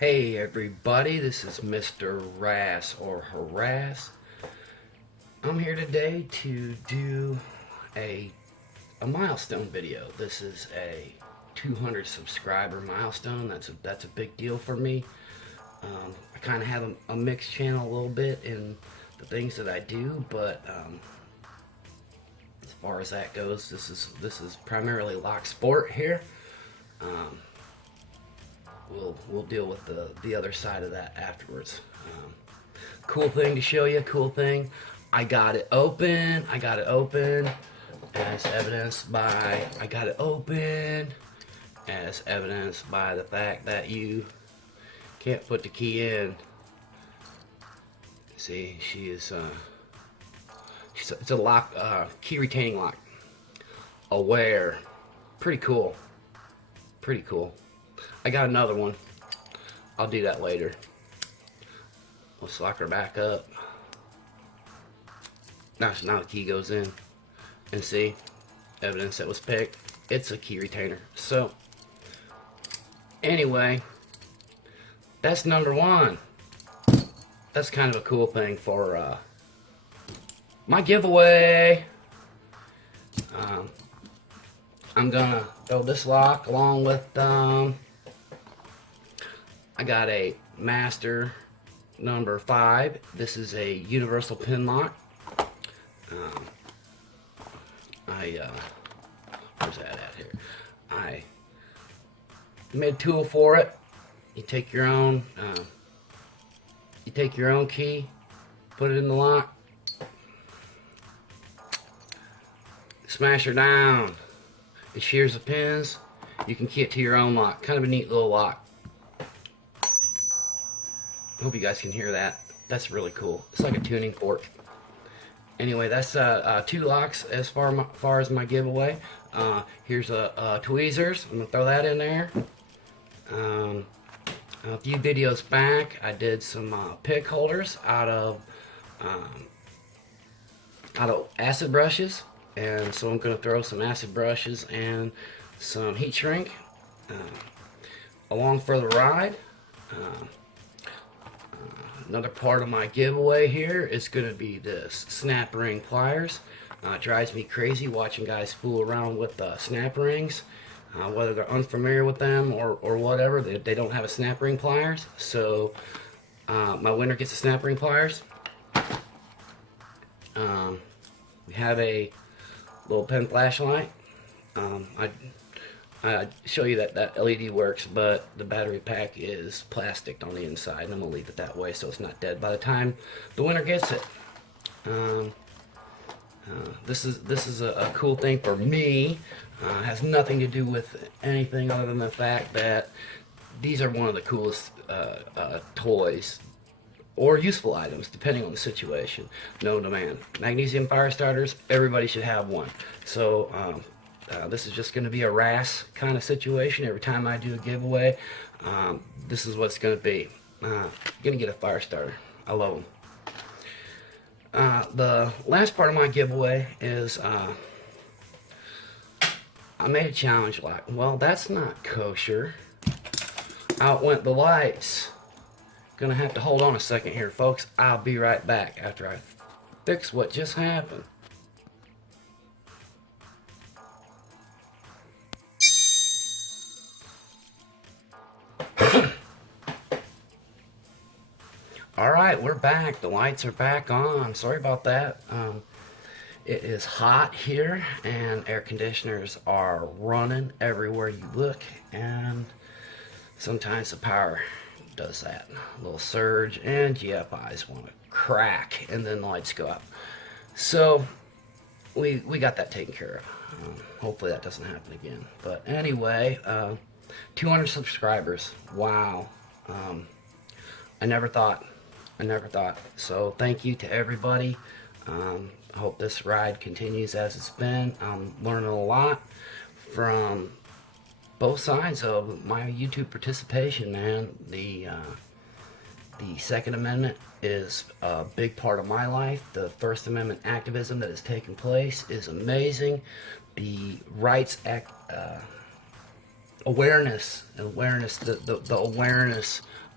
Hey everybody, this is MisterRasorHarass. I'm here today to do a milestone video. This is a 200 subscriber milestone. That's a big deal for me. I kind of have a mixed channel a little bit in the things that I do, but as far as that goes, this is primarily lock sport here. We'll deal with the other side of that afterwards. Cool thing to show you. Cool thing. I got it open. As evidenced by the fact that you can't put the key in. See, it's a lock, key retaining lock. Aware. Pretty cool. I got another one. I'll do that later. Let's lock her back up. Now the key goes in. And see, evidence that was picked. It's a key retainer. So, anyway, that's number one. That's kind of a cool thing for my giveaway. I'm gonna throw this lock along with I got a Master number 5. This is a universal pin lock. Where's that at here? I made a tool for it. You take your own key, put it in the lock, smash her down. It shears the pins. You can key it to your own lock. Kind of a neat little lock. I hope you guys can hear that. That's really cool. It's like a tuning fork. Anyway, that's 2 locks as far as my giveaway. Here's tweezers. I'm gonna throw that in there. A few videos back, I did some pick holders out of acid brushes, and so I'm gonna throw some acid brushes and some heat shrink along for the ride. Another part of my giveaway here is going to be this snap ring pliers. It drives me crazy watching guys fool around with snap rings, whether they're unfamiliar with them or whatever. They don't have a snap ring pliers, so my winner gets a snap ring pliers. We have a little pen flashlight. I show you that LED works, but the battery pack is plastic on the inside, and I'm going to leave it that way so it's not dead by the time the winner gets it. This is a cool thing for me. Has nothing to do with anything other than the fact that these are one of the coolest toys or useful items, depending on the situation, known to man. Magnesium fire starters, everybody should have one. So this is just going to be a RAS kind of situation. Every time I do a giveaway, this is what's going to be. Going to get a fire starter. I love them. The last part of my giveaway is I made a challenge lock. Well, that's not kosher. Out went the lights. Gonna have to hold on a second here, folks. I'll be right back after I fix what just happened. Alright, we're back. The lights are back on. Sorry about that. It is hot here, and air conditioners are running everywhere you look, and sometimes the power does that. A little surge, and GFIs want to crack, and then the lights go up. So, we got that taken care of. Hopefully that doesn't happen again. But anyway, 200 subscribers. Wow. I never thought. So thank you to everybody. I hope this ride continues as it's been. I'm learning a lot from both sides of my YouTube participation, man. The Second Amendment is a big part of my life. The First Amendment activism that has taken place is amazing. The Rights Act awareness, the awareness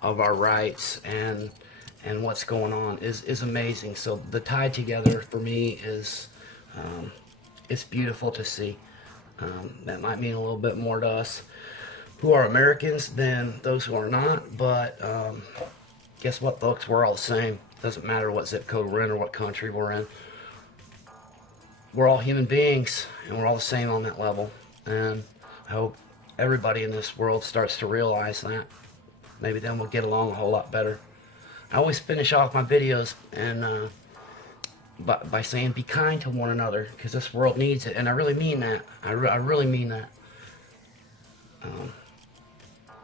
of our rights and what's going on is amazing. So the tie together for me is it's beautiful to see. That might mean a little bit more to us who are Americans than those who are not, but guess what, folks? We're all the same. Doesn't matter what zip code we're in or what country we're in. We're all human beings, and we're all the same on that level. And I hope everybody in this world starts to realize that. Maybe then we'll get along a whole lot better. I always finish off my videos and by saying be kind to one another, because this world needs it, and I really mean that. I really mean that.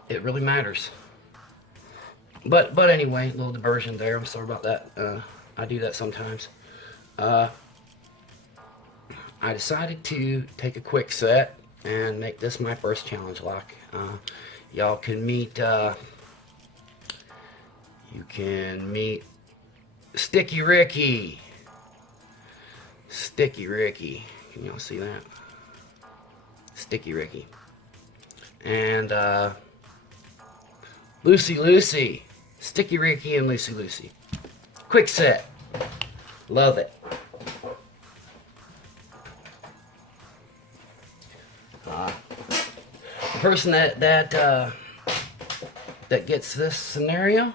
It really matters. But anyway, a little diversion there. I'm sorry about that. I do that sometimes. I decided to take a quick set and make this my first challenge lock. Y'all can meet. You can meet Sticky Ricky. Sticky Ricky. Can y'all see that? Sticky Ricky. And Lucy. Sticky Ricky and Lucy. Quick set. Love it. The person that gets this scenario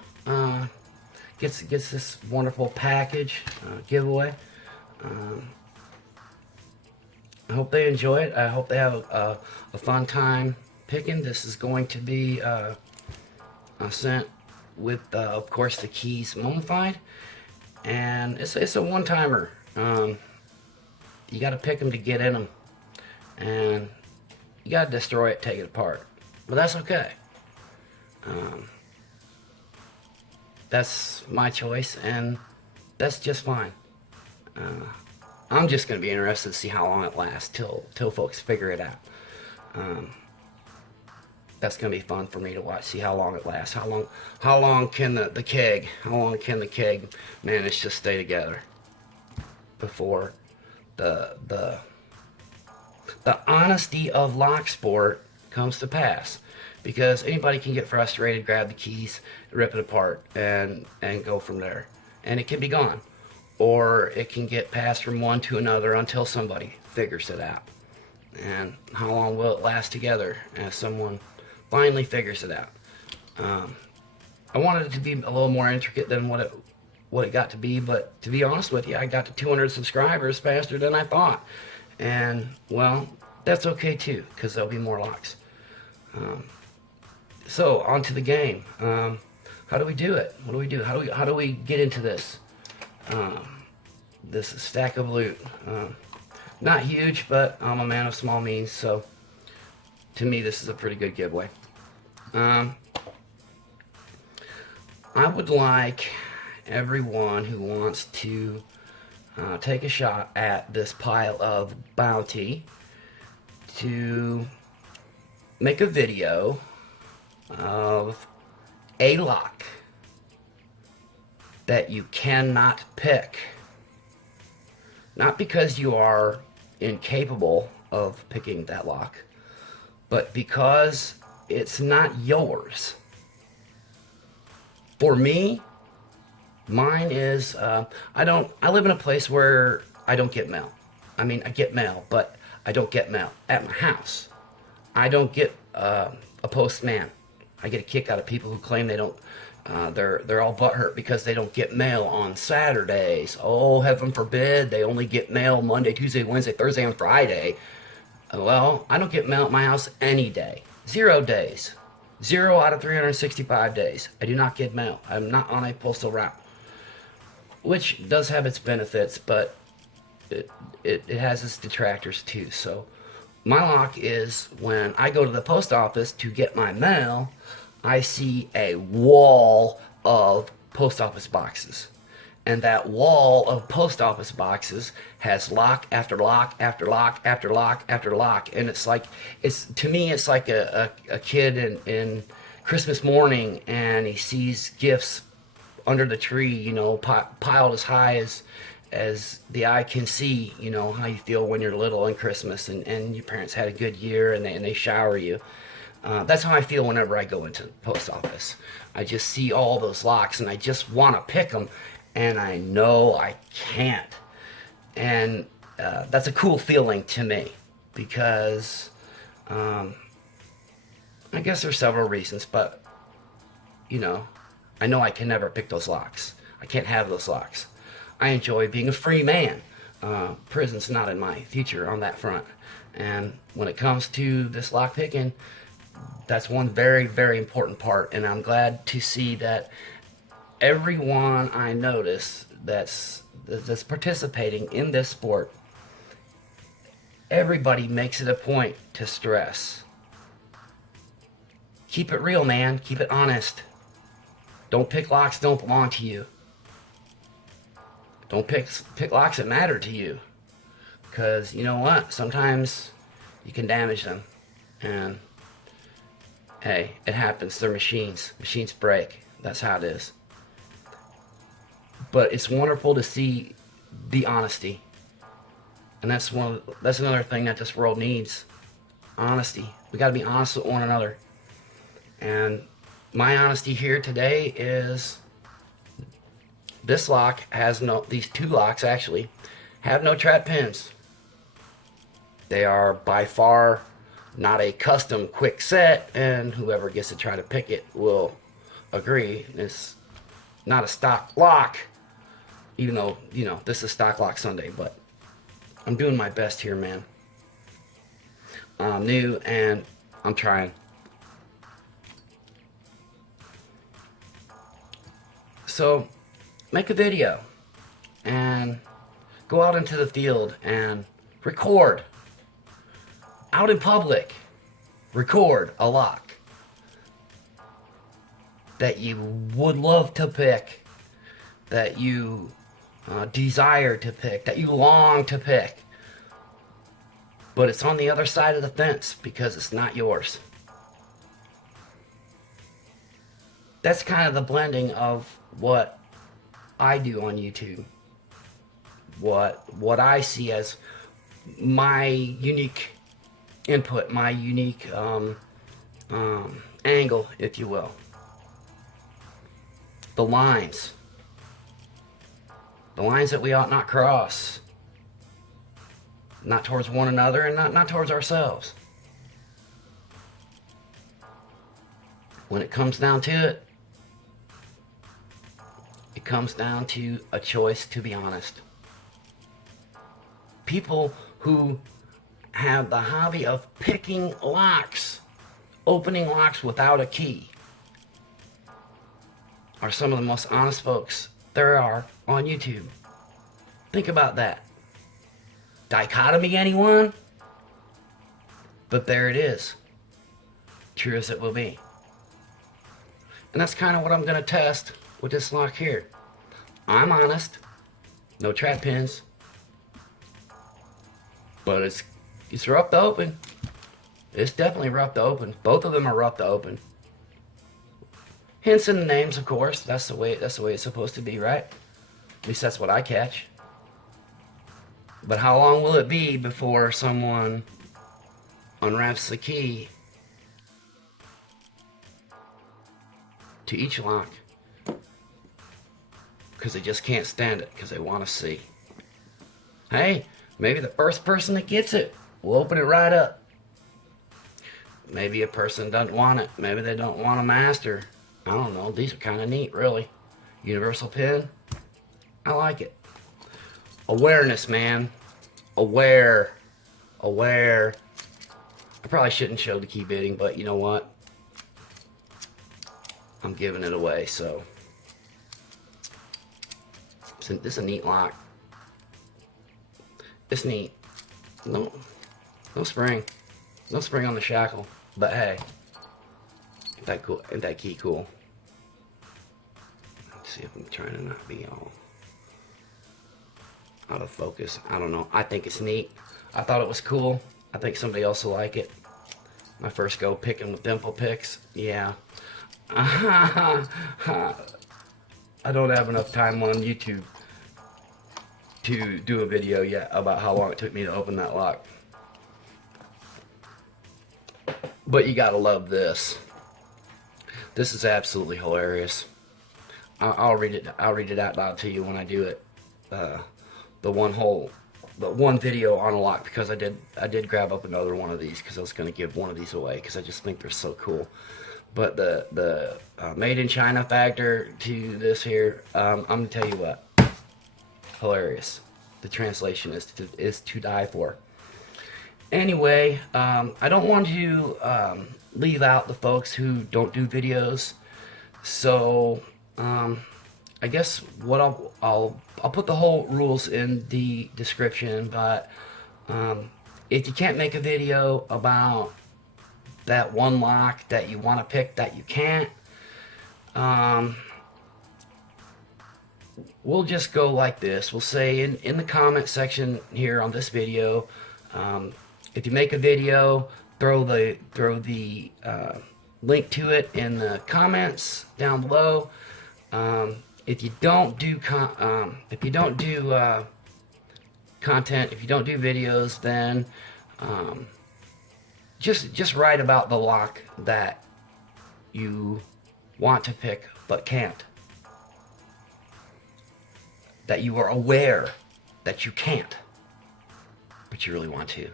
gets this wonderful package giveaway. I hope they enjoy it. I hope they have a fun time picking. This is going to be sent with, of course, the keys mummified, and it's a one-timer. You got to pick them to get in them, and you got to destroy it, take it apart. But that's okay. That's my choice, and that's just fine. I'm just going to be interested to see how long it lasts till folks figure it out. That's going to be fun for me to watch, see how long it lasts. How long can the keg manage to stay together before the honesty of lock sport comes to pass. Because anybody can get frustrated, grab the keys, rip it apart, and go from there. And it can be gone. Or it can get passed from one to another until somebody figures it out. And how long will it last together as someone finally figures it out? I wanted it to be a little more intricate than what it got to be, but to be honest with you, I got to 200 subscribers faster than I thought. And, well, that's okay too, because there'll be more locks. So, on to the game. How do we do it? What do we do? How do we get into this? This stack of loot. Not huge, but I'm a man of small means, so to me this is a pretty good giveaway. I would like everyone who wants to take a shot at this pile of bounty to make a video of a lock that you cannot pick. Not because you are incapable of picking that lock, but because it's not yours. For me, mine is, I live in a place where I don't get mail. I mean, I get mail, but I don't get mail at my house. I don't get a postman. I get a kick out of people who claim they don't, they're all butthurt because they don't get mail on Saturdays. Oh, heaven forbid, they only get mail Monday, Tuesday, Wednesday, Thursday, and Friday. Well, I don't get mail at my house any day. 0 days. 0 out of 365 days. I do not get mail. I'm not on a postal route. Which does have its benefits, but it has its detractors too. So my lock is when I go to the post office to get my mail, I see a wall of post office boxes. And that wall of post office boxes has lock after lock after lock after lock after lock. And it's like, to me, it's like a kid in Christmas morning, and he sees gifts under the tree, you know, piled as high as the eye can see. You know how you feel when you're little in Christmas, and your parents had a good year, and they shower you. That's how I feel whenever I go into the post office. I just see all those locks and I just want to pick them, and I know I can't. And that's a cool feeling to me, because I guess there's several reasons, but you know, I know I can never pick those locks. I can't have those locks. I enjoy being a free man. Prison's not in my future on that front. And when it comes to this lock picking, that's one very, very important part. And I'm glad to see that everyone I notice that's participating in this sport, everybody makes it a point to stress. Keep it real, man. Keep it honest. Don't pick locks that don't belong to you. Don't pick locks that matter to you. Because you know what? Sometimes you can damage them. And hey, it happens. They're machines. Machines break. That's how it is. But it's wonderful to see the honesty. And that's another thing that this world needs. Honesty. We got to be honest with one another. And my honesty here today is this lock has these two locks actually have no trap pins. They are by far not a custom quick set, and whoever gets to try to pick it will agree. It's not a stock lock, even though, you know, this is Stock Lock Sunday, but I'm doing my best here, man. I'm new and I'm trying. So make a video and go out into the field and record out in public. Record a lock that you would love to pick, that you desire to pick, that you long to pick, but it's on the other side of the fence because it's not yours. That's kind of the blending of what I do on YouTube, what I see as my unique input, my unique angle, if you will. The lines that we ought not cross, not towards one another and not towards ourselves. When it comes down to it, it comes down to a choice to be honest. People who have the hobby of picking locks, opening locks without a key, are some of the most honest folks there are on YouTube. Think about that. Dichotomy, anyone? But there it is. True as it will be. And that's kind of what I'm going to test with this lock here. I'm honest. No trap pins. But it's rough to open. It's definitely rough to open. Both of them are rough to open. Hints in the names, of course. That's the way it's supposed to be, right? At least that's what I catch. But how long will it be before someone unwraps the key to each lock? Because they just can't stand it, because they want to see. Hey, maybe the first person that gets it will open it right up. Maybe a person doesn't want it. Maybe they don't want a master. I don't know. These are kind of neat, really. Universal pin. I like it. Awareness, man. Aware. I probably shouldn't show the key bidding, but you know what? I'm giving it away, so. This is a neat lock. It's neat. No spring. No spring on the shackle. But hey. Ain't that cool? Ain't that key cool? Let's see if I'm trying to not be all out of focus. I don't know. I think it's neat. I thought it was cool. I think somebody else will like it. My first go picking with dimple picks. Yeah. I don't have enough time on YouTube to do a video yet about how long it took me to open that lock. But you gotta love this. This is absolutely hilarious. I'll read it. I'll read it out loud to you when I do it. Uh, the one video on a lock, because I did grab up another one of these because I was going to give one of these away because I just think they're so cool. But the made in China factor to this here, I'm gonna tell you what, hilarious. The translation is to die for. Anyway, I don't want to leave out the folks who don't do videos, so I guess what I'll put the whole rules in the description. But if you can't make a video about that one lock that you want to pick that you can't, we'll just go like this. We'll say in the comment section here on this video, if you make a video, throw the link to it in the comments down below. If you don't do content, if you don't do videos, then just write about the lock that you want to pick but can't. That you are aware that you can't, but you really want to.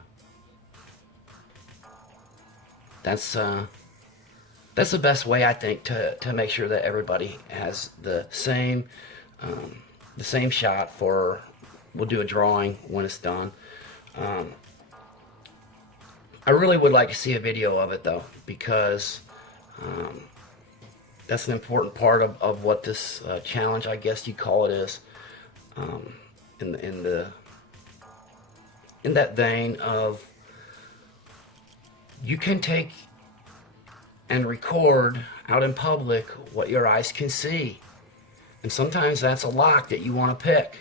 That's the best way, I think, to make sure that everybody has the same shot for. We'll do a drawing when it's done. I really would like to see a video of it though, because that's an important part of what this challenge, I guess you call it, is. In that vein of, you can take and record out in public what your eyes can see, and sometimes that's a lock that you want to pick.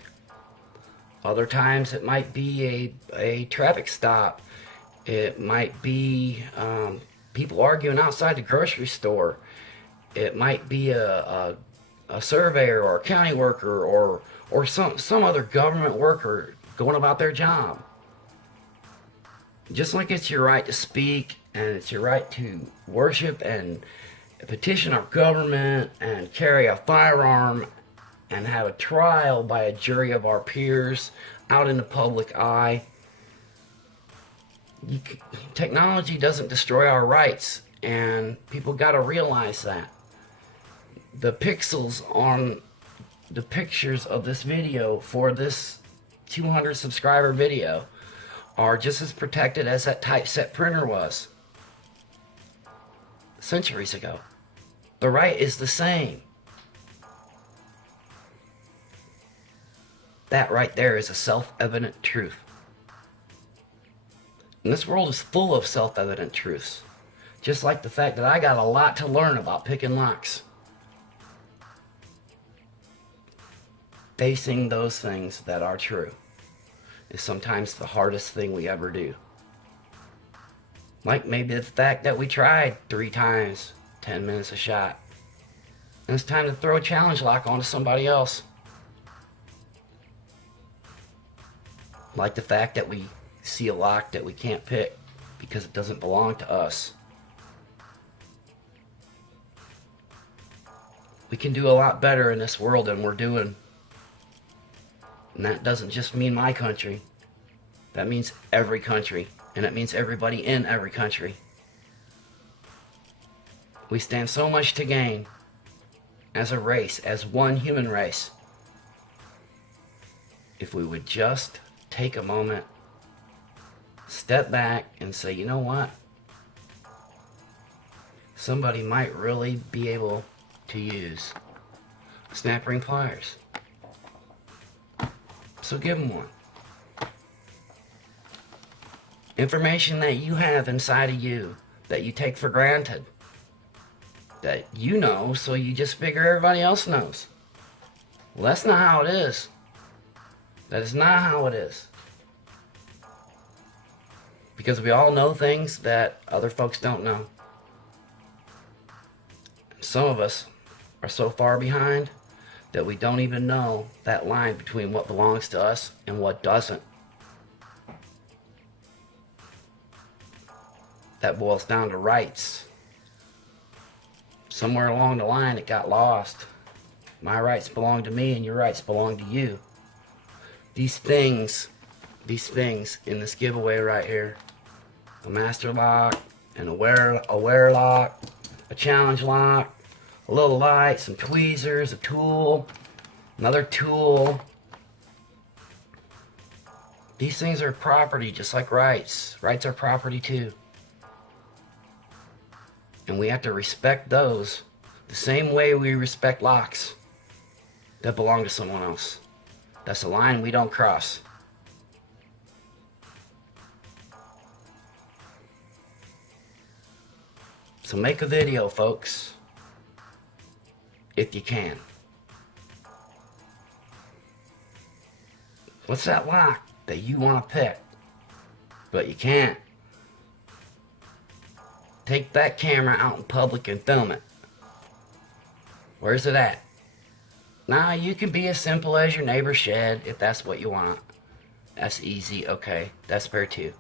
Other times it might be a traffic stop. It might be people arguing outside the grocery store. It might be a surveyor or a county worker or some other government worker going about their job. Just like it's your right to speak and it's your right to worship and petition our government and carry a firearm and have a trial by a jury of our peers out in the public eye. Technology doesn't destroy our rights, and people got to realize that. The pixels on the pictures of this video for this 200 subscriber video are just as protected as that typeset printer was centuries ago. The right is the same. That right there is a self-evident truth. And this world is full of self-evident truths. Just like the fact that I got a lot to learn about picking locks. Facing those things that are true is sometimes the hardest thing we ever do. Like maybe the fact that we tried 3 times, 10 minutes a shot, and it's time to throw a challenge lock onto somebody else. Like the fact that we see a lock that we can't pick because it doesn't belong to us. We can do a lot better in this world than we're doing. And that doesn't just mean my country. That means every country. And that means everybody in every country. We stand so much to gain as a race, as one human race, if we would just take a moment, step back and say, you know what? Somebody might really be able to use snap ring pliers. So give them one. Information that you have inside of you that you take for granted, that you know, so you just figure everybody else knows. Well, that's not how it is. That is not how it is. Because we all know things that other folks don't know. Some of us are so far behind that we don't even know that line between what belongs to us and what doesn't. that boils down to rights. Somewhere along the line it got lost. My rights belong to me and your rights belong to you. These things in this giveaway right here, a master lock, an aware lock, a challenge lock, a little light, some tweezers, a tool, another tool. These things are property, just like rights. Rights are property too. And we have to respect those the same way we respect locks that belong to someone else. That's a line we don't cross. So make a video, folks, if you can. What's that lock that you want to pick, but you can't? Take that camera out in public and film it. Where's it at? Now, you can be as simple as your neighbor's shed if that's what you want. That's easy, okay, that's fair too.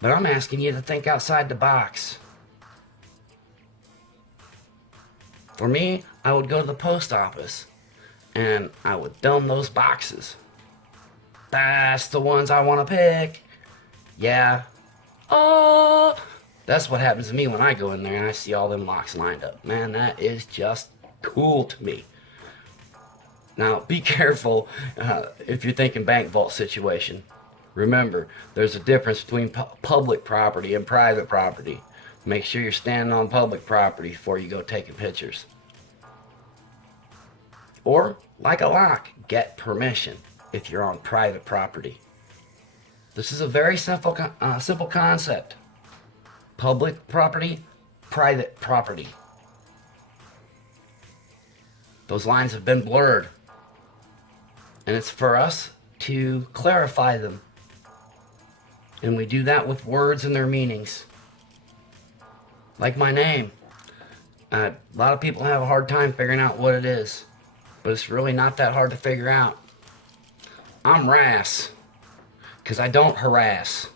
But I'm asking you to think outside the box. For me, I would go to the post office and I would film those boxes. That's the ones I want to pick. Yeah. Oh, that's what happens to me when I go in there and I see all them locks lined up. Man, that is just cool to me. Now, be careful if you're thinking bank vault situation. Remember, there's a difference between public property and private property. Make sure you're standing on public property before you go taking pictures. Or, like a lock, get permission if you're on private property. This is a very simple concept. Public property, private property. Those lines have been blurred. And it's for us to clarify them. And we do that with words and their meanings. Like my name. A lot of people have a hard time figuring out what it is. But it's really not that hard to figure out. I'm Rass. Because I don't harass.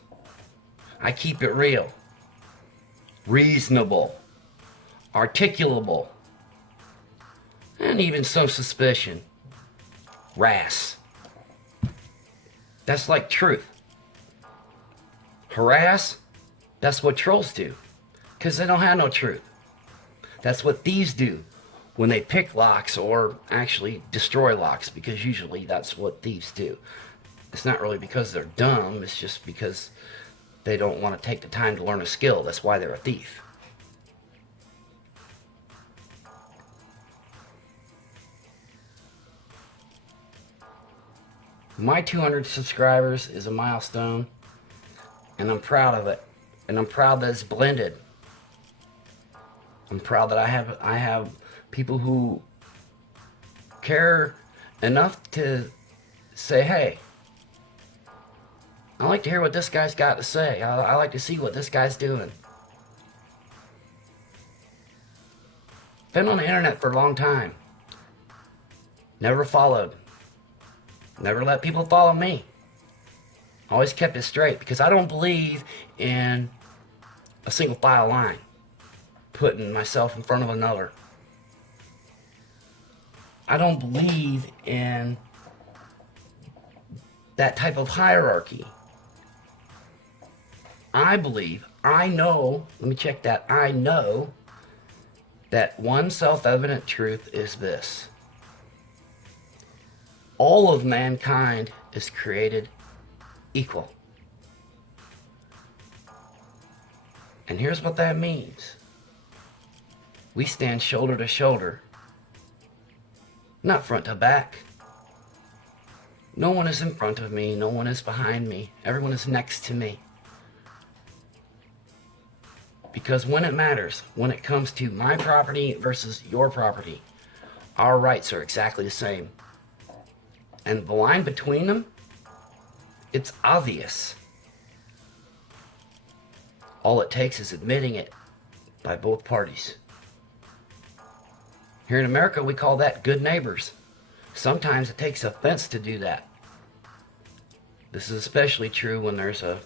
I keep it real. Reasonable. Articulable. And even some suspicion. Rass. That's like truth. Harass, that's what trolls do. Because they don't have no truth. That's what thieves do when they pick locks or actually destroy locks, because usually that's what thieves do. It's not really because they're dumb, it's just because they don't want to take the time to learn a skill. That's why they're a thief. My 200 subscribers is a milestone, and I'm proud of it. And I'm proud that it's blended. I'm proud that I have people who care enough to say, hey, I like to hear what this guy's got to say. I like to see what this guy's doing. Been on the internet for a long time. Never followed. Never let people follow me. Always kept it straight, because I don't believe in a single file line. Putting myself in front of another. I don't believe in that type of hierarchy. I know that one self-evident truth is this. All of mankind is created equal. And here's what that means. We stand shoulder to shoulder, not front to back. No one is in front of me, no one is behind me, everyone is next to me. Because when it matters, when it comes to my property versus your property, our rights are exactly the same. And the line between them, it's obvious. All it takes is admitting it by both parties. Here in America, we call that good neighbors. Sometimes it takes offense to do that. This is especially true when there's a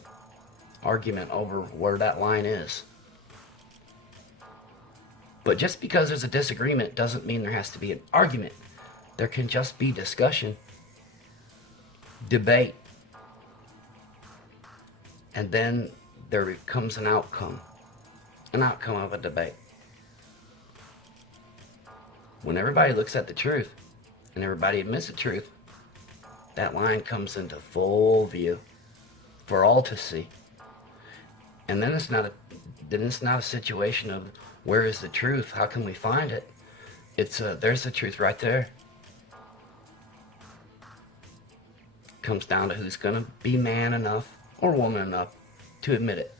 argument over where that line is. But just because there's a disagreement doesn't mean there has to be an argument. There can just be discussion, debate, and then there comes an outcome of a debate. When everybody looks at the truth and everybody admits the truth, that line comes into full view for all to see. And then it's not a situation of where is the truth? How can we find it? It's there's the truth right there. Comes down to who's gonna be man enough or woman enough to admit it.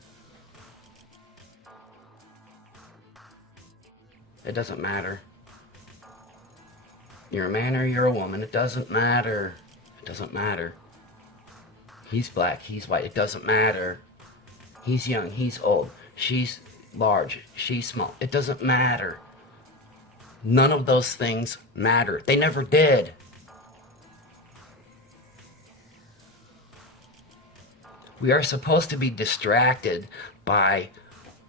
It doesn't matter. You're a man or you're a woman. It doesn't matter. It doesn't matter. He's black, he's white. It doesn't matter. He's young, he's old. She's large, she's small. It doesn't matter. None of those things matter. They never did. We are supposed to be distracted by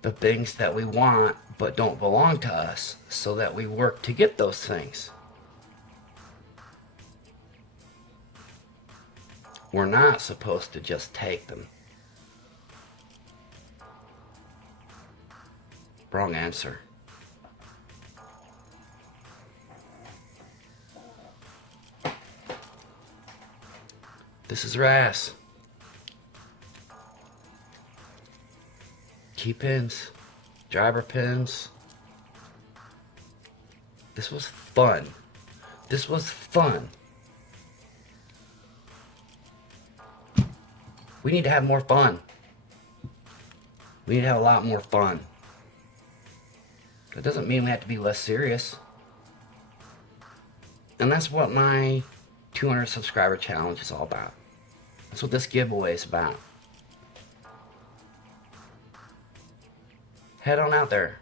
the things that we want but don't belong to us so that we work to get those things. We're not supposed to just take them. Wrong answer. This is Rass. Key pins, driver pins. This was fun. This was fun. We need to have more fun. We need to have a lot more fun. That doesn't mean we have to be less serious. And that's what my 200 subscriber challenge is all about. That's what this giveaway is about. Head on out there.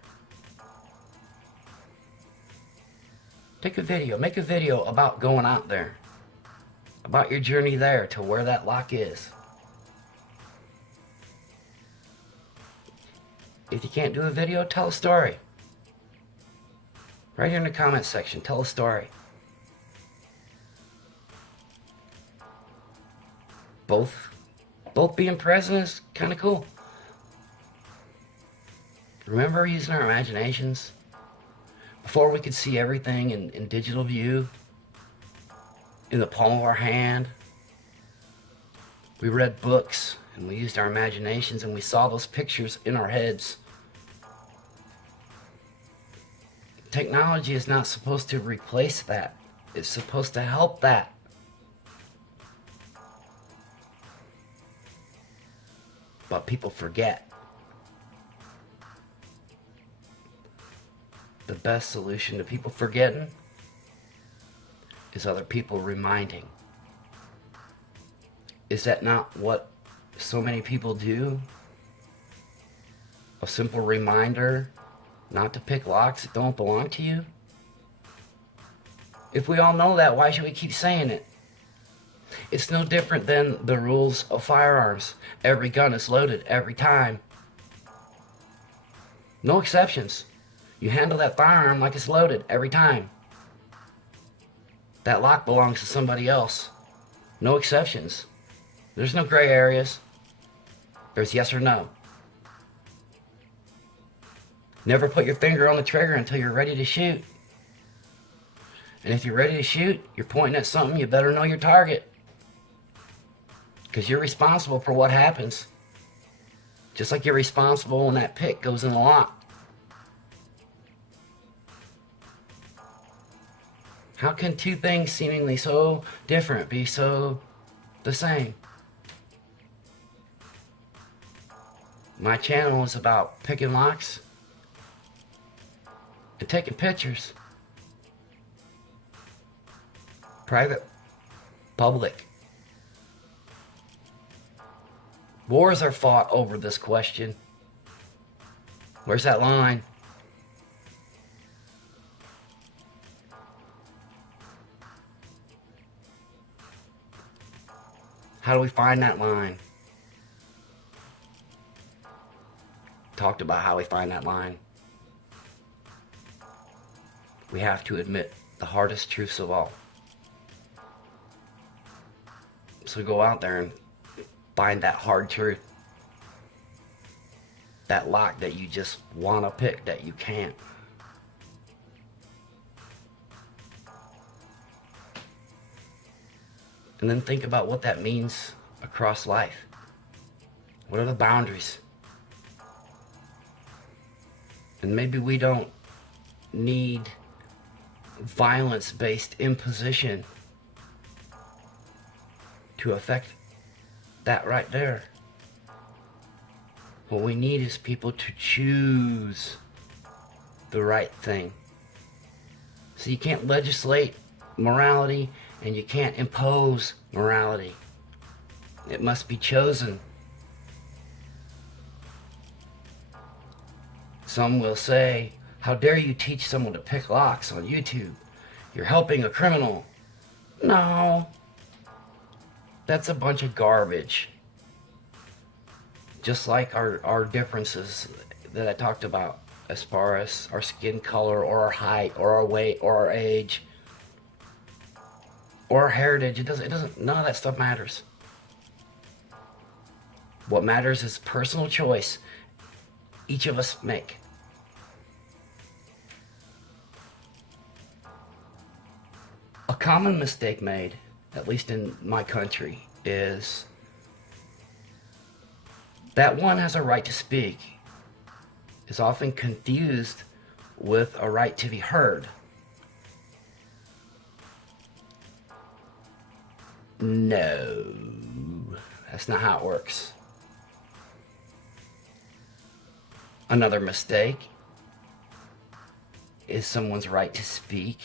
Take a video. Make a video about going out there. About your journey there to where that lock is. If you can't do a video, tell a story. Right here in the comment section, tell a story. Both being present is kind of cool. Remember using our imaginations? Before we could see everything in digital view, in the palm of our hand, we read books and we used our imaginations and we saw those pictures in our heads. Technology is not supposed to replace that. It's supposed to help that. But people forget. The best solution to people forgetting is other people reminding. Is that not what so many people do? A simple reminder not to pick locks that don't belong to you? If we all know that, why should we keep saying it? It's no different than the rules of firearms. Every gun is loaded every time. No exceptions. You handle that firearm like it's loaded every time. That lock belongs to somebody else. No exceptions. There's no gray areas. There's yes or no. Never put your finger on the trigger until you're ready to shoot. And if you're ready to shoot, you're pointing at something, you better know your target. Because you're responsible for what happens. Just like you're responsible when that pick goes in the lock. How can two things seemingly so different be so the same? My channel is about picking locks and taking pictures. Private, public. Wars are fought over this question. Where's that line? How do we find that line? talked about how we find that line. We have to admit the hardest truths of all. So go out there and find that hard truth. That lock that you just want to pick that you can't. And then think about what that means across life. What are the boundaries? And maybe we don't need violence-based imposition to affect that right there. What we need is people to choose the right thing. So you can't legislate morality and you can't impose morality. It must be chosen. Some will say, how dare you teach someone to pick locks on YouTube? You're helping a criminal. No. That's a bunch of garbage. Just like our differences that I talked about as far as our skin color or our height or our weight or our age or our heritage. It doesn't, none of that stuff matters. What matters is personal choice each of us make. A common mistake made, at least in my country, is that one has a right to speak is often confused with a right to be heard. No, that's not how it works. Another mistake is someone's right to speak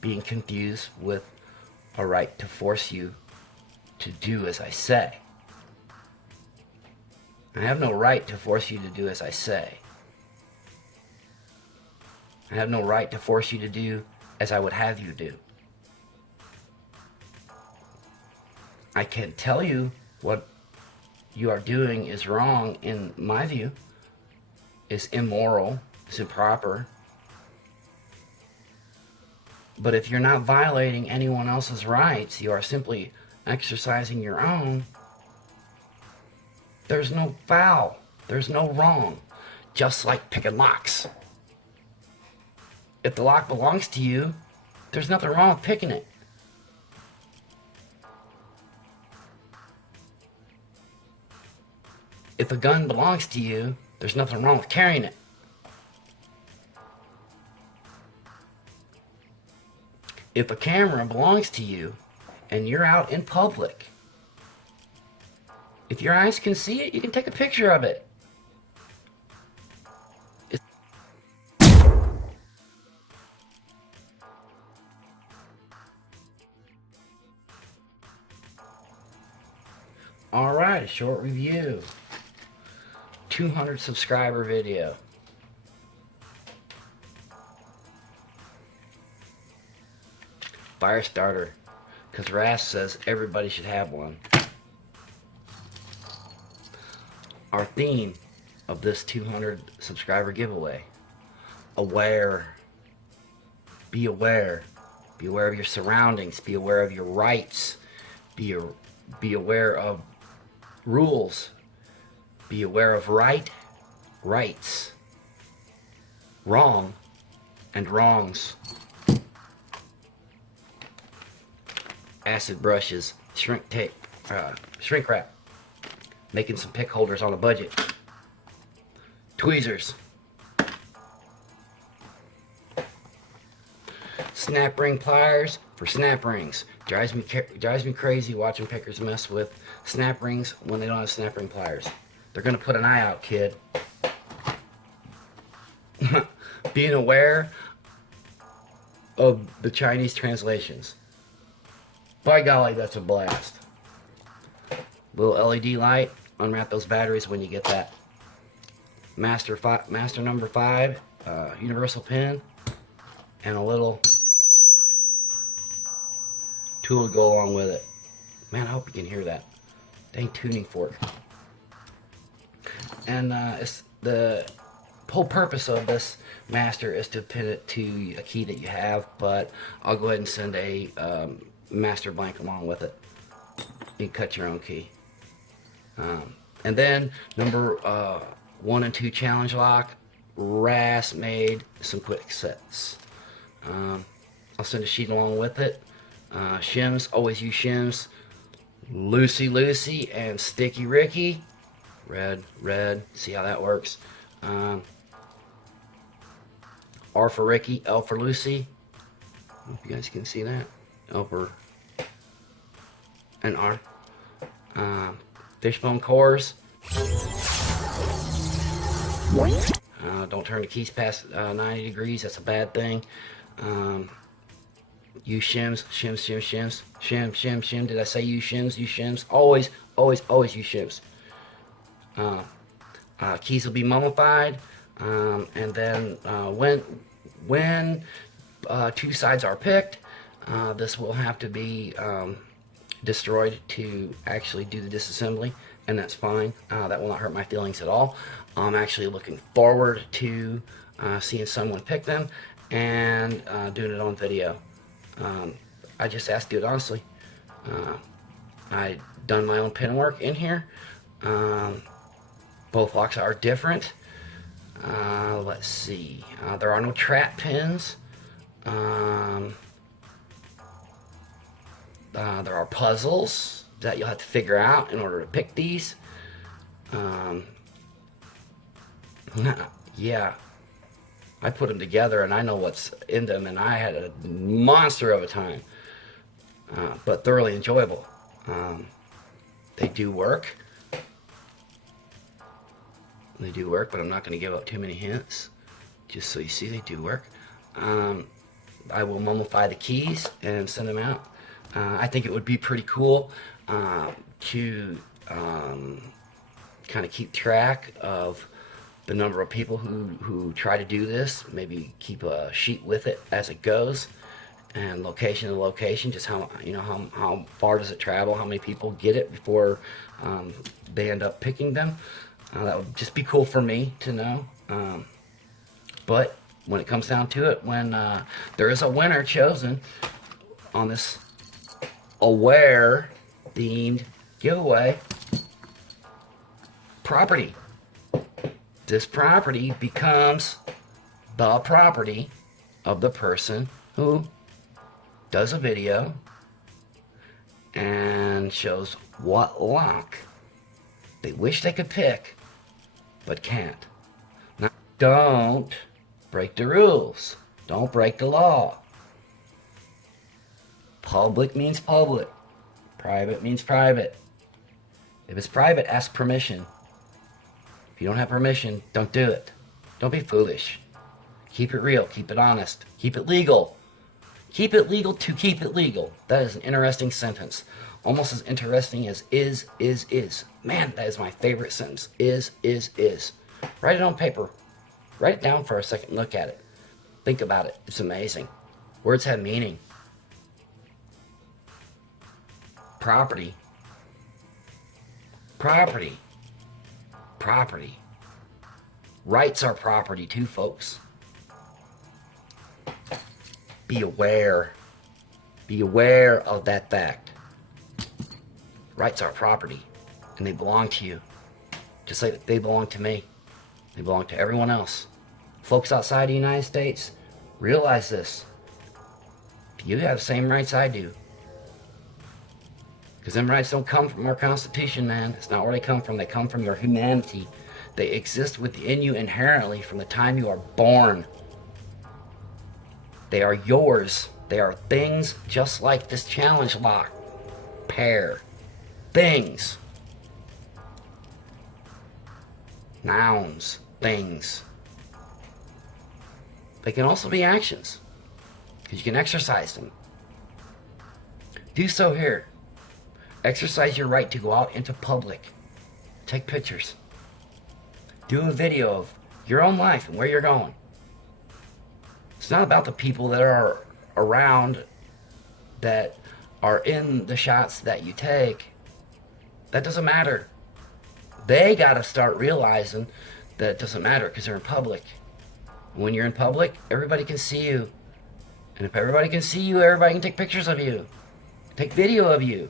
being confused with a right to force you to do as I say. I have no right to force you to do as I say. I have no right to force you to do as I would have you do. I can tell you what you are doing is wrong in my view, is immoral, is improper. But if you're not violating anyone else's rights, you are simply exercising your own, there's no foul, there's no wrong. Just like picking locks. If the lock belongs to you, there's nothing wrong with picking it. If a gun belongs to you, there's nothing wrong with carrying it. If a camera belongs to you and you're out in public, if your eyes can see it, you can take a picture of it. Alright, a short review. 200 subscriber video. Fire starter, because Rass says everybody should have one. Our theme of this 200 subscriber giveaway: aware. Be aware. Be aware of your surroundings. Be aware of your rights. Be aware of rules. Be aware of rights, wrong, and wrongs. Acid brushes, shrink tape, shrink wrap. Making some pick holders on a budget. Tweezers. Snap ring pliers for snap rings. Drives me crazy watching pickers mess with snap rings when they don't have snap ring pliers. They're gonna put an eye out, kid. Being aware of the Chinese translations. By golly, that's a blast. Little LED light. Unwrap those batteries when you get that. Master number 5, universal pin, and a little tool to go along with it. Man, I hope you can hear that. Dang tuning fork. And it's the whole purpose of this master is to pin it to a key that you have, but I'll go ahead and send a master blank along with it. You can cut your own key. And then number 1 and 2 challenge lock, Rass made some quick sets. I'll send a sheet along with it. Shims, always use shims. Lucy Lucy and Sticky Ricky. Red, red. See how that works. R for Ricky, L for Lucy. I don't know if you guys can see that. L for and R. Fishbone cores. Don't turn the keys past 90 degrees. That's a bad thing. Use shims, shims, shims, shims, shim, shim, shim. Did I say use shims? Use shims. Always, always, always use shims. Keys will be mummified, and then when 2 sides are picked, this will have to be destroyed to actually do the disassembly, and that's fine. That will not hurt my feelings at all. I'm actually looking forward to seeing someone pick them and doing it on video. I just asked to do it honestly. I done my own pin work in here. Both locks are different. Let's see. There are no trap pins. There are puzzles that you'll have to figure out in order to pick these. Yeah, I put them together and I know what's in them, and I had a monster of a time, but thoroughly enjoyable. They do work. They do work, but I'm not going to give out too many hints. Just so you see, they do work. I will mummify the keys and send them out. I think it would be pretty cool to kind of keep track of the number of people who try to do this. Maybe keep a sheet with it as it goes, and location to location. Just how how far does it travel? How many people get it before they end up picking them? That would just be cool for me to know. But when it comes down to it, when there is a winner chosen on this Aware themed giveaway property, this property becomes the property of the person who does a video and shows what lock they wish they could pick but can't. Now, don't break the rules. Don't break the law. Public means public. Private means private. If it's private, ask permission. If you don't have permission, don't do it. Don't be foolish. Keep it real. Keep it honest. Keep it legal. Keep it legal to keep it legal. That is an interesting sentence. Almost as interesting as is. Man, that is my favorite sentence. Is. Write it on paper. Write it down for a second. Look at it. Think about it. It's amazing. Words have meaning. Property. Property. Property. Rights are property too, folks. Be aware. Be aware of that fact. Rights are property, and they belong to you, just like they belong to me. They belong to everyone else. Folks outside the United States, realize this. You have the same rights I do. Because them rights don't come from our Constitution, man. It's not where they come from. They come from your humanity. They exist within you inherently from the time you are born. They are yours. They are things just like this challenge lock pair. Things. Nouns. Things. They can also be actions, because you can exercise them. Do so here. Exercise your right to go out into public. Take pictures. Do a video of your own life and where you're going. It's not about the people that are around that are in the shots that you take. That doesn't matter. They got to start realizing that it doesn't matter because they're in public. When you're in public, everybody can see you. And if everybody can see you, everybody can take pictures of you, take video of you.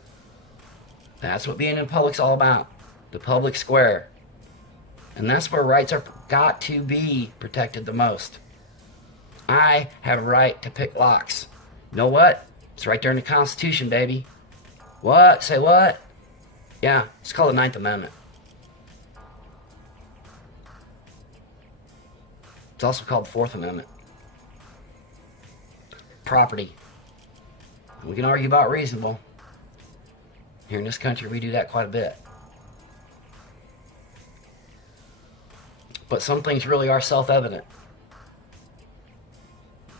That's what being in public's all about. The public square. And that's where rights are got to be protected the most. I have a right to pick locks. You know what? It's right there in the Constitution, baby. What? Say what? Yeah, it's called the Ninth Amendment. It's also called the Fourth Amendment. Property. We can argue about reasonable. Here in this country, we do that quite a bit. But some things really are self-evident.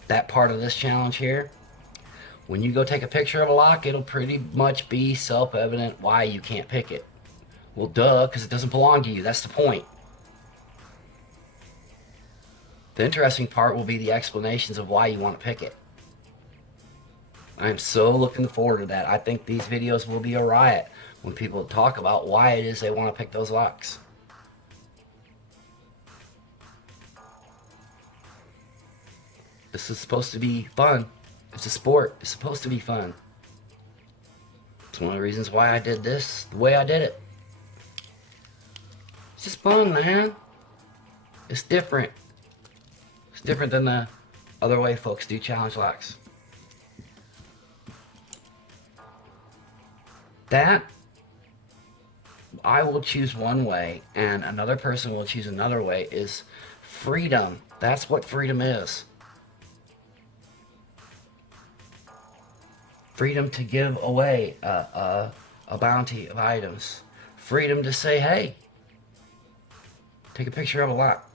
That part of this challenge here, when you go take a picture of a lock, it'll pretty much be self-evident why you can't pick it. Well, duh, because it doesn't belong to you. That's the point. The interesting part will be the explanations of why you want to pick it. I'm so looking forward to that. I think these videos will be a riot when people talk about why it is they want to pick those locks. This is supposed to be fun. It's a sport. It's supposed to be fun. It's one of the reasons why I did this the way I did it. It's just fun, man. It's different. It's different than the other way folks do challenge locks. That, I will choose one way and another person will choose another way, is freedom. That's what freedom is. Freedom to give away a bounty of items. Freedom to say, hey, take a picture of a lock.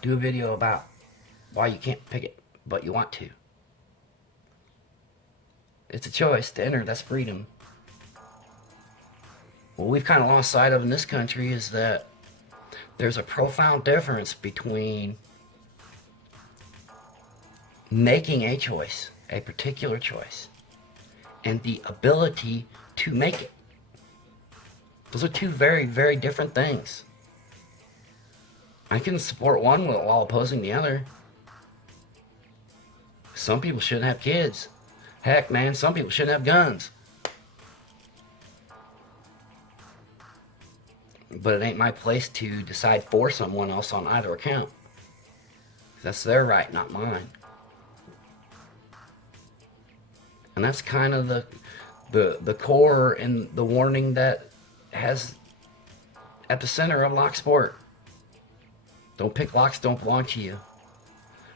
Do a video about why you can't pick it, but you want to. It's a choice to enter. That's freedom. What we've kind of lost sight of in this country is that there's a profound difference between making a choice, a particular choice, and the ability to make it. Those are two very, very different things. I can support one while opposing the other. Some people shouldn't have kids. Heck, man, some people shouldn't have guns. But it ain't my place to decide for someone else on either account. That's their right, not mine. And that's kind of the core and the warning that has at the center of lock sport. Don't pick locks, don't belong to you.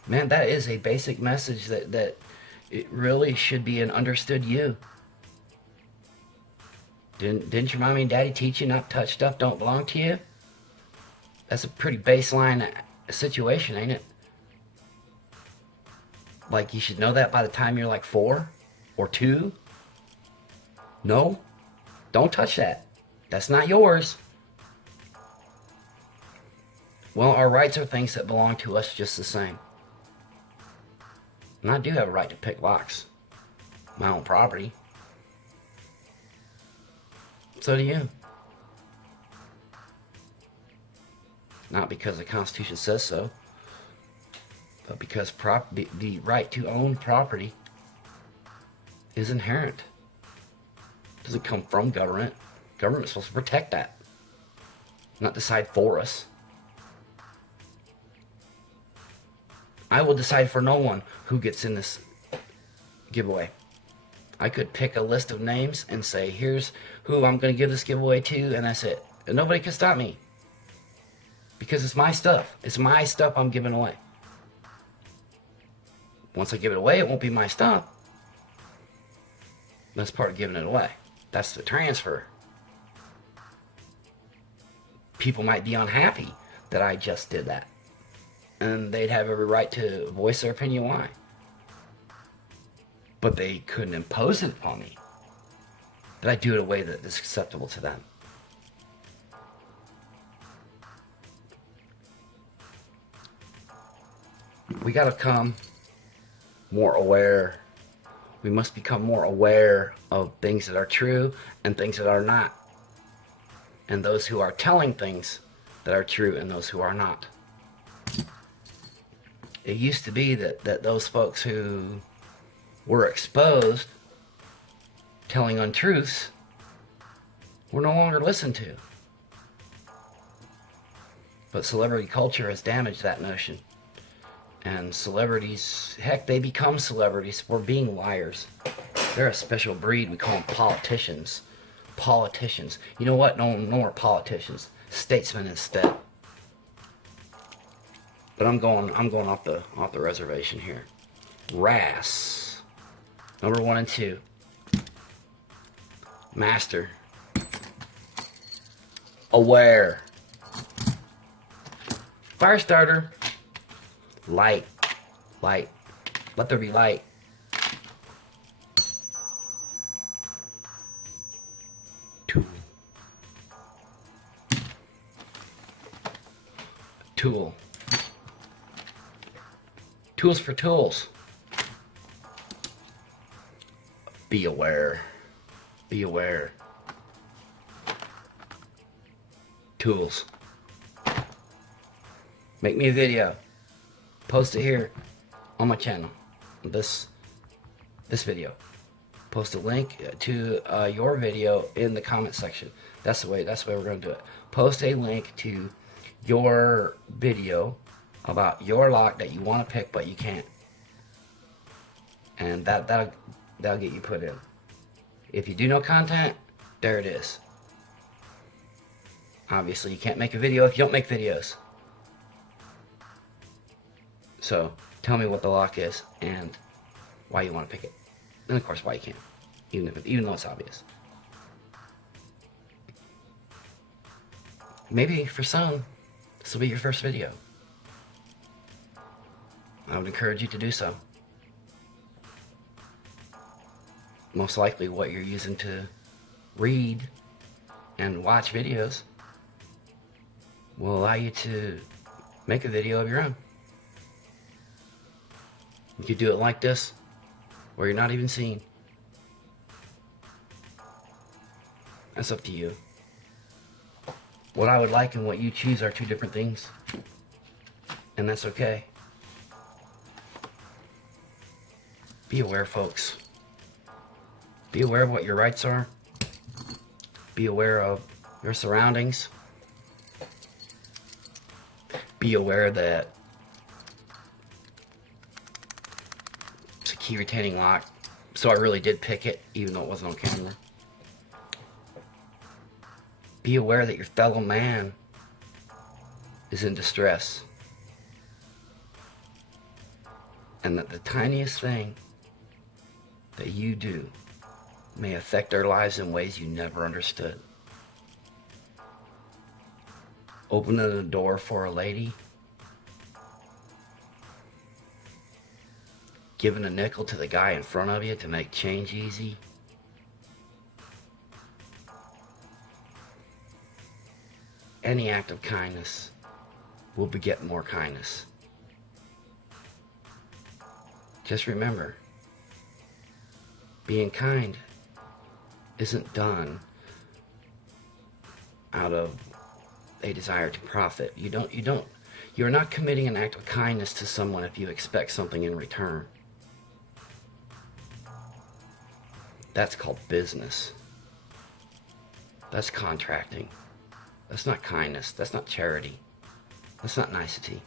Man, that is a basic message that it really should be an understood you. Didn't your mommy and daddy teach you not to touch stuff don't belong to you? That's a pretty baseline situation, ain't it? Like you should know that by the time you're like 4 or 2. No, don't touch that. That's not yours. Well, our rights are things that belong to us just the same. And I do have a right to pick locks. My own property. So do you. Not because the Constitution says so, but because the right to own property is inherent. It doesn't come from government. Government's supposed to protect that, not decide for us. I will decide for no one who gets in this giveaway. I could pick a list of names and say, here's who I'm going to give this giveaway to, and that's it. And nobody can stop me. Because it's my stuff. It's my stuff I'm giving away. Once I give it away, it won't be my stuff. That's part of giving it away. That's the transfer. People might be unhappy that I just did that. And they'd have every right to voice their opinion why. But they couldn't impose it upon me. That I do it in a way that is acceptable to them. We gotta become more aware. We must become more aware of things that are true and things that are not. And those who are telling things that are true and those who are not. It used to be that those folks who were exposed telling untruths were no longer listened to. But celebrity culture has damaged that notion. And celebrities, heck, they become celebrities for being liars. They're a special breed. We call them politicians. Politicians. You know what? No more politicians. Statesmen instead. But I'm going off the reservation here. Rass. Number 1 and 2. Master. Aware. Firestarter. Light. Light. Let there be light. Tool. Tool. Tools for tools. Be aware. Be aware. Tools. Make me a video. Post it here on my channel. This video. Post a link to your video in the comment section. That's the way we're gonna do it. Post a link to your video about your lock that you want to pick but you can't. And that'll get you put in. If you do no content, there it is. Obviously you can't make a video if you don't make videos. So tell me what the lock is and why you want to pick it. And of course why you can't. Even though it's obvious. Maybe for some, this will be your first video. I would encourage you to do so. Most likely what you're using to read and watch videos will allow you to make a video of your own. You could do it like this, where you're not even seen. That's up to you. What I would like and what you choose are two different things. And that's okay. Be aware, folks. Be aware of what your rights are. Be aware of your surroundings. Be aware that it's a key retaining lock. So I really did pick it, even though it wasn't on camera. Be aware that your fellow man is in distress. And that the tiniest thing that you do may affect their lives in ways you never understood. Opening the door for a lady, giving a nickel to the guy in front of you to make change easy. Any act of kindness will beget more kindness. Just remember, being kind isn't done out of a desire to profit. You're not committing an act of kindness to someone if you expect something in return. That's called business. That's contracting. That's not kindness. That's not charity. That's not nicety.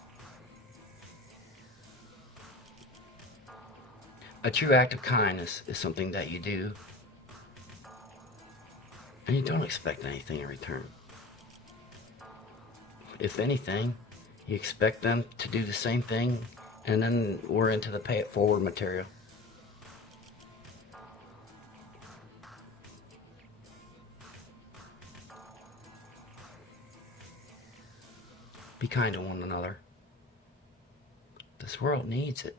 A true act of kindness is something that you do and you don't expect anything in return. If anything, you expect them to do the same thing, and then we're into the pay it forward material. Be kind to one another. This world needs it.